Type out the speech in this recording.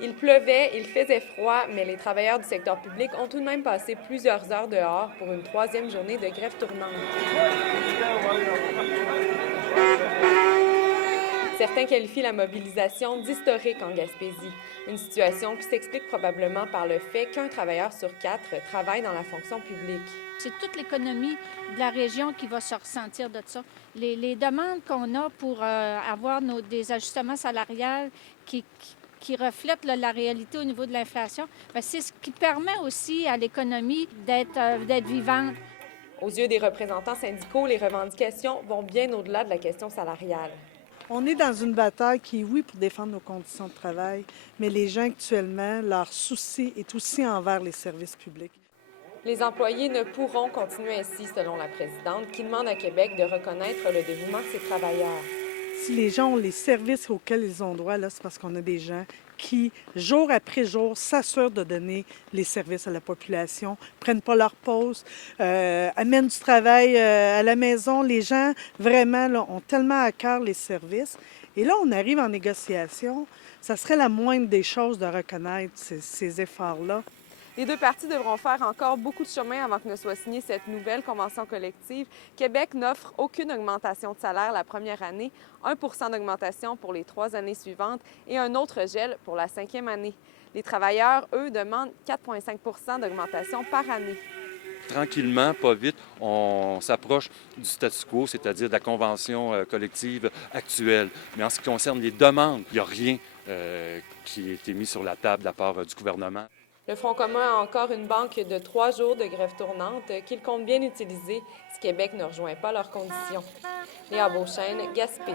Il pleuvait, il faisait froid, mais les travailleurs du secteur public ont tout de même passé plusieurs heures dehors pour une troisième journée de grève tournante. Certains qualifient la mobilisation d'historique en Gaspésie, une situation qui s'explique probablement par le fait qu'un travailleur sur 4 travaille dans la fonction publique. C'est toute l'économie de la région qui va se ressentir de ça. Les demandes qu'on a pour avoir des ajustements salariales qui reflètent la réalité au niveau de l'inflation, c'est ce qui permet aussi à l'économie d'être vivante. Aux yeux des représentants syndicaux, les revendications vont bien au-delà de la question salariale. On est dans une bataille qui est, oui, pour défendre nos conditions de travail, mais les gens actuellement, leur souci est aussi envers les services publics. Les employés ne pourront continuer ainsi, selon la présidente, qui demande à Québec de reconnaître le dévouement de ses travailleurs. Si les gens ont les services auxquels ils ont droit, là, c'est parce qu'on a des gens qui, jour après jour, s'assurent de donner les services à la population, prennent pas leur pause, amènent du travail à la maison. Les gens, vraiment, là, ont tellement à cœur les services. Et là, on arrive en négociation. Ça serait la moindre des choses de reconnaître ces efforts-là. Les deux parties devront faire encore beaucoup de chemin avant que ne soit signée cette nouvelle convention collective. Québec n'offre aucune augmentation de salaire la première année, 1 % d'augmentation pour les 3 années suivantes et un autre gel pour la 5e année. Les travailleurs, eux, demandent 4,5 % d'augmentation par année. Tranquillement, pas vite, on s'approche du statu quo, c'est-à-dire de la convention collective actuelle. Mais en ce qui concerne les demandes, il n'y a rien qui a été mis sur la table de la part du gouvernement. Le Front commun a encore une banque de 3 jours de grève tournante qu'il compte bien utiliser si Québec ne rejoint pas leurs conditions. Léa Beauchesne, Gaspé.